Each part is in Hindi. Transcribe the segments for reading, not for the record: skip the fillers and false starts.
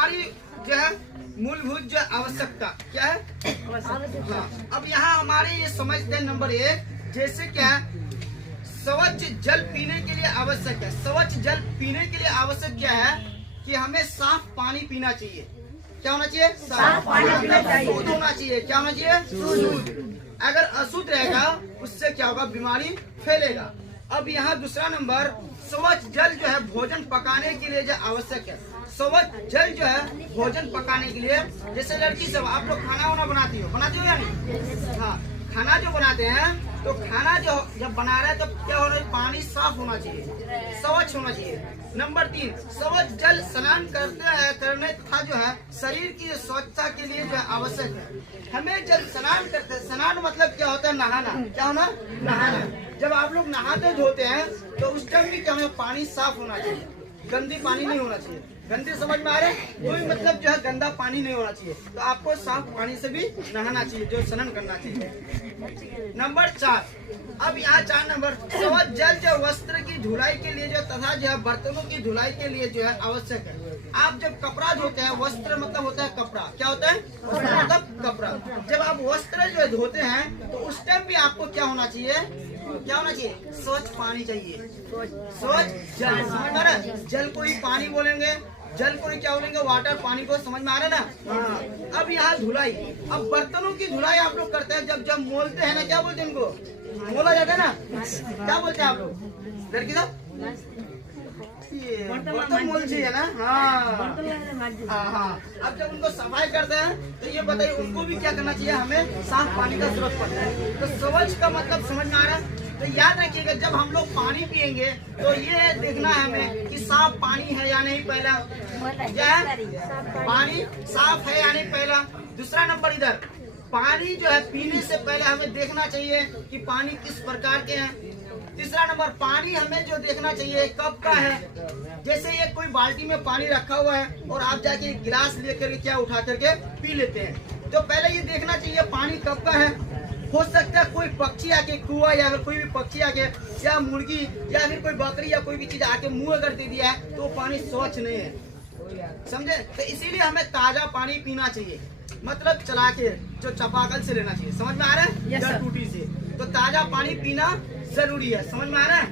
हमारी जो है मूलभूत जो आवश्यकता क्या है। हाँ, अब यहाँ हमारे ये समझते हैं नंबर 1, जैसे क्या है स्वच्छ जल पीने के लिए आवश्यक है। स्वच्छ जल पीने के लिए आवश्यक क्या है कि हमें साफ पानी पीना चाहिए। क्या होना चाहिए? साफ पानी पीना चाहिए। शुद्ध होना चाहिए। क्या होना चाहिए? शुद्ध। अगर अशुद्ध रहेगा उससे क्या होगा? बीमारी फैलेगा। अब यहाँ दूसरा नंबर, स्वच्छ जल जो है भोजन पकाने के लिए जो आवश्यक है। स्वच्छ जल जो है भोजन पकाने के लिए, जैसे लड़की सब आप लोग खाना वाना बनाती हो या नहीं? हाँ, खाना जो बनाते हैं तो खाना जो जब बना रहे हैं तो क्या होना चाहिए? पानी साफ होना चाहिए, स्वच्छ होना चाहिए। नंबर 3, स्वच्छ जल स्नान करने तथा जो है शरीर की स्वच्छता के लिए जो है आवश्यक है। हमें जब स्नान करते हैं, स्नान मतलब क्या होता है? नहाना। क्या होना? नहाना। जब आप लोग नहाते धोते हैं तो उस टाइम भी क्या होना? पानी साफ होना चाहिए, गंदी पानी नहीं होना चाहिए। गंदी समझ में आ रहा है? कोई मतलब जो है गंदा पानी नहीं होना चाहिए। तो आपको साफ पानी से भी नहाना चाहिए, जो स्नान करना चाहिए। नंबर 4, अब यहाँ 4 नंबर, स्वच्छ जल जो वस्त्र की धुलाई के लिए जो तथा जो है बर्तनों की धुलाई के लिए जो है आवश्यक है। आप जब कपड़ा धोते हैं, वस्त्र मतलब होता है कपड़ा। क्या होता है? मतलब कपड़ा। जब आप वस्त्र जो है धोते हैं तो उस टाइम भी आपको क्या होना चाहिए? क्या होना चाहिए? स्वच्छ पानी चाहिए, स्वच्छ जल। समझ में आ रहा है? जल को ही पानी बोलेंगे, जल को ही क्या बोलेंगे? वाटर। पानी को समझ में आ रहा है ना? हाँ। अब यहाँ धुलाई, अब बर्तनों की धुलाई आप लोग करते हैं जब मोलते हैं ना, क्या बोलते हैं इनको? मोला जाता है ना? क्या बोलते हैं आप लोग? लड़की साहब बर्तन मोल चाहिए ना? हाँ। अब जब उनको सफाई करते हैं तो ये बताइए उनको भी क्या करना चाहिए? हमें साफ पानी का जरूरत पड़ता है। तो स्वच्छ का मतलब समझ में आ रहा है? तो याद रखिएगा जब हम लोग पानी पिएंगे तो ये देखना है हमें कि साफ पानी है या नहीं। पहला क्या है? पानी साफ है या नहीं, पहला। दूसरा नंबर, इधर पानी जो है पीने से पहले हमें देखना चाहिए कि पानी किस प्रकार के हैं। तीसरा नंबर, पानी हमें जो देखना चाहिए कब का है। जैसे ये कोई बाल्टी में पानी रखा हुआ है और आप जाके गिलास लेकर क्या उठा करके पी लेते हैं, तो पहले ये देखना चाहिए पानी कब का है। हो सकता है कोई पक्षी आके, कुआ या फिर कोई भी पक्षी आके या मुर्गी या फिर कोई बकरी या कोई भी चीज आके मुंह अगर दे दिया है तो पानी स्वच्छ नहीं है, समझे? तो इसीलिए हमें ताजा पानी पीना चाहिए, मतलब चला के जो चापाकल से लेना चाहिए। समझ में आ रहा है? या टूटी से। तो ताजा पानी पीना जरूरी है। समझ में आ रहा है?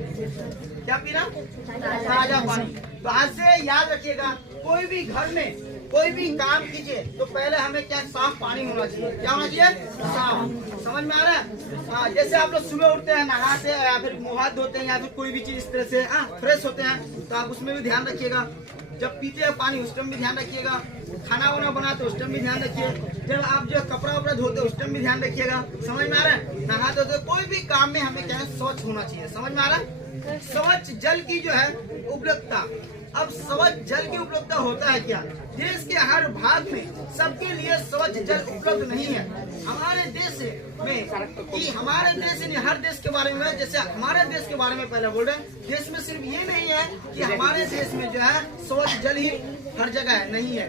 क्या पीना? ताजा पानी। तो आज से याद रखिएगा, कोई भी घर में कोई भी काम कीजिए तो पहले हमें क्या? साफ पानी होना चाहिए। क्या होना चाहिए? साफ। समझ में आ रहा है? हाँ, जैसे आप लोग सुबह उठते हैं, नहाते हैं या फिर मुँह हाथ धोते हैं या फिर कोई भी चीज इस तरह से फ्रेश होते हैं, तो आप उसमें भी ध्यान रखिएगा। जब पीते हैं पानी उस टाइम भी ध्यान रखिएगा। खाना वाना बनाते उस टाइम भी ध्यान रखिए। जब आप जो कपड़ा वपड़ा धोते उस टाइम भी ध्यान रखिएगा। समझ में आ रहा है? नहा धोते कोई भी काम में हमें क्या है? स्वच्छ होना चाहिए। समझ में आ रहा है? स्वच्छ जल की जो है उपलब्धता। अब स्वच्छ जल की उपलब्धता होता है क्या? देश के हर भाग में सबके लिए स्वच्छ जल उपलब्ध नहीं है। हमारे देश में कि हमारे देश नहीं, हर देश के बारे में, जैसे हमारे देश के बारे में पहले बोल रहे हैं, देश में सिर्फ ये नहीं है कि हमारे देश में जो है स्वच्छ जल ही हर जगह है, नहीं है,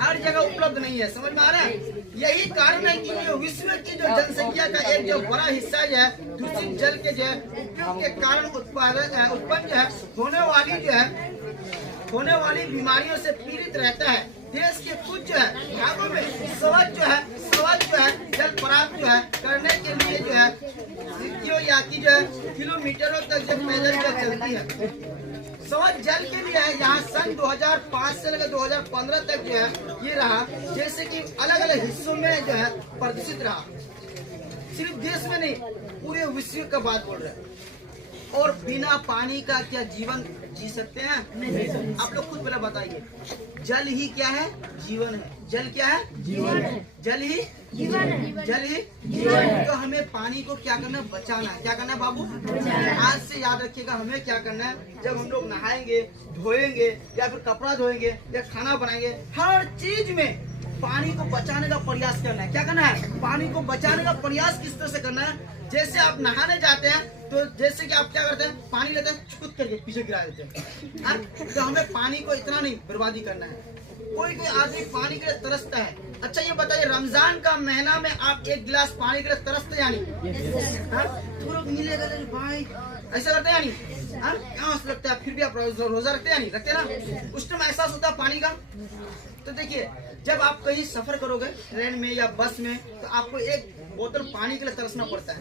हर जगह उपलब्ध नहीं है। समझ में आ रहा है? यही कारण है कि ये विश्व की जो जनसंख्या का एक जो बड़ा हिस्सा जो है दूषित जल के जो है उपयोग के कारण उत्पन्न जो है होने वाली बीमारियों से पीड़ित रहता है। देश के कुछ जो है भागों में स्वच्छ जो है जल प्राप्त जो है करने के लिए जो है यात्री जो है किलोमीटरों तक जो पैदल चलती है। स्वच्छ जल के लिए है यहाँ सन 2005 से लेकर 2015 तक जो है ये रहा, जैसे कि अलग अलग हिस्सों में जो है प्रदूषित रहा। सिर्फ देश में नहीं, पूरे विश्व का बात बोल रहे हैं। और बिना पानी का क्या जीवन जी सकते हैं? नहीं। आप लोग खुद पहले बताइए, जल ही क्या है? जीवन है। जल क्या है? जीवन है। जल ही जीवन है। जल ही जीवन है। तो हमें पानी को क्या करना है? बचाना है। क्या करना है बाबू? आज से याद रखिएगा, हमें क्या करना है? जब हम लोग नहाएंगे, धोएंगे या फिर कपड़ा धोएंगे या खाना बनाएंगे, हर चीज में पानी को बचाने का प्रयास करना है। क्या करना है? पानी को बचाने का प्रयास किस तरह से करना है? जैसे आप नहाने जाते हैं तो जैसे कि आप क्या करते हैं? पानी लेते हैं, छुट करके पीछे गिरा देते हैं। तो हमें पानी को इतना नहीं बर्बादी करना है। कोई आदमी पानी के लिए तरसता है। अच्छा ये बताइए, रमजान का महीना में आप एक गिलास पानी के लिए तरसते यानी थोड़ा मिलेगा भाई, ऐसा करते हैं यानी क्या लगता है, फिर भी आप रोजा रखते हैं नहीं रखते ना? उस टाइम एहसास होता है पानी का। तो देखिए, जब आप कहीं सफर करोगे ट्रेन में या बस में, तो आपको एक बोतल पानी के लिए तरसना पड़ता है।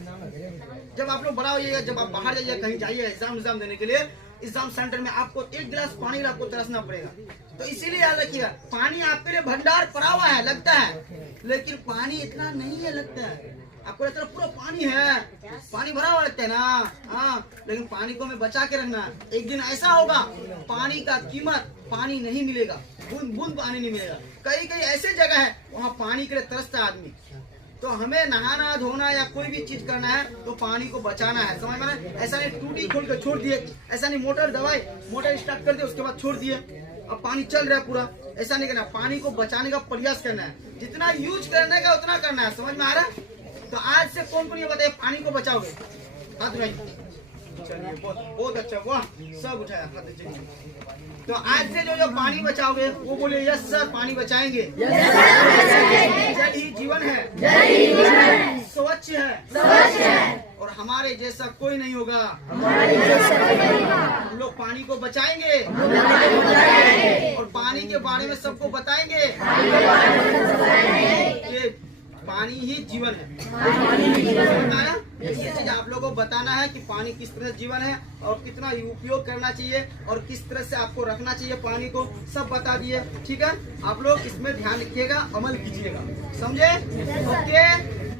जब आप लोग बड़ा होइएगा, जब आप बाहर जाइए, कहीं जाइए एग्जाम देने के लिए, एग्जाम सेंटर में आपको एक गिलास पानी आपको तरसना पड़ेगा। तो इसीलिए याद रखिएगा, पानी आपके लिए भंडार पड़ा हुआ है लगता है, लेकिन पानी इतना नहीं है लगता है। आपको लगता है पूरा पानी है, पानी भरा हुआ लगता है ना, हाँ, लेकिन पानी को हमें बचा के रखना है। एक दिन ऐसा होगा पानी का कीमत, पानी नहीं मिलेगा, बूंद बूंद पानी नहीं मिलेगा। कई कई ऐसे जगह है वहाँ पानी के लिए तरसता है आदमी। तो हमें नहाना धोना या कोई भी चीज करना है तो पानी को बचाना है, समझ में? ऐसा नहीं टूटी खोल कर छोड़ दिए, ऐसा नहीं मोटर स्टार्ट कर दिए उसके बाद छोड़ दिए, अब पानी चल रहा है पूरा, ऐसा नहीं करना। पानी को बचाने का प्रयास करना है, जितना यूज करने का उतना करना है, समझ में आ रहा है? तो आज से कौन कौन ये बताइए पानी को बचाओगे? हाथ उठाइए। चलिए, बहुत अच्छा, वाह, सब उठाया हाथ। चलिए, तो आज से जो पानी बचाओगे वो बोले यस सर, पानी बचाएंगे। जल ही जीवन है, स्वच्छ है, और हमारे जैसा कोई नहीं होगा। हम लोग पानी को बचाएंगे और पानी के बारे में सबको बताएंगे। ये पानी ही जीवन है। बताया, ये चीज आप लोगों को बताना है कि पानी किस तरह जीवन है और कितना उपयोग करना चाहिए और किस तरह से आपको रखना चाहिए पानी को, सब बता दिए। ठीक है, आप लोग इसमें ध्यान रखिएगा, अमल कीजिएगा, समझे? ओके।